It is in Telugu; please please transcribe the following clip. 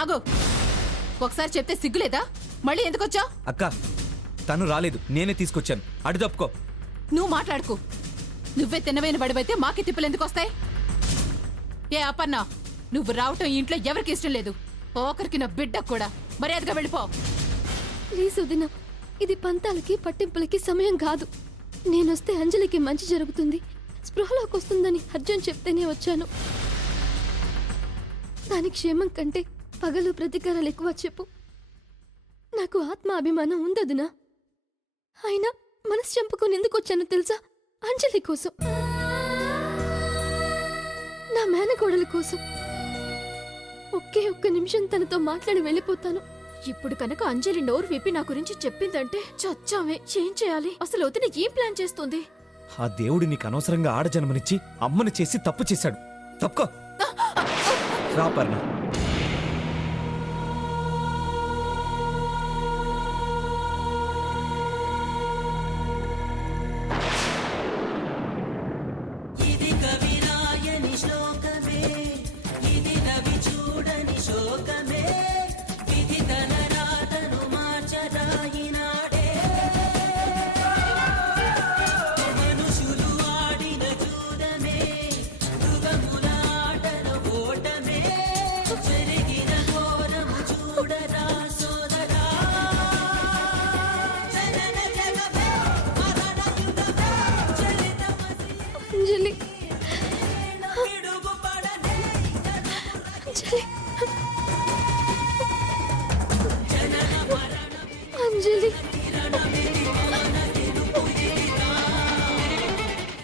ఆగో, ఒకసారి చెప్తే సిగ్గులేదా? మళ్ళీ ఎందుకొచ్చా? అక్క తను రాలేదు, నేనే తీసుకొచ్చాను. అడు తప్పుకో. నువ్వు మాట్లాడుకో. నువ్వే తినవైన బడివైతే మాకి తిప్పులు ఎందుకు వస్తాయి? ఏ అపర్ణ, నువ్వు రావటం ఈ ఇంట్లో ఎవరికి ఇష్టం లేదు. ఓకరికి నా బిడ్డ కూడా. మర్యాదగా వెళ్ళిపో. ప్లీజ్ వదినా, ఇది పంతాలకి పట్టింపులకి సమయం కాదు. నేనొస్తే అంజలికి మంచి జరుగుతుంది, స్పృహలోకి వస్తుందని అర్జున్ చెప్తేనే వచ్చాను. దాని క్షేమం కంటే పగలు ప్రతీకారాలు ఎక్కువ. చెప్పు, నాకు ఆత్మ అభిమానం ఉందదునా. అయినా మనసు చంపుకొని ఎందుకు వచ్చానో తెలుసా? అంజలి కోసం, నా మేనకోడల కోసం. ఒకే ఒక్క నిమిషం తనతో మాట్లాడి వెళ్ళిపోతాను. ఇప్పుడు కనుక అంజలి నోరు విప్పి నా గురించి చెప్పిందంటే చచ్చామే. ఏం చేయాలి? అసలు వదిన ఏం ప్లాన్ చేస్తుంది? ఆ దేవుడు నీకు అనవసరంగా ఆడజన్మనిచ్చి అమ్మను చేసి తప్పు చేశాడు. తప్పుకో. రా పర్ణ. అంజలి, అంజలి.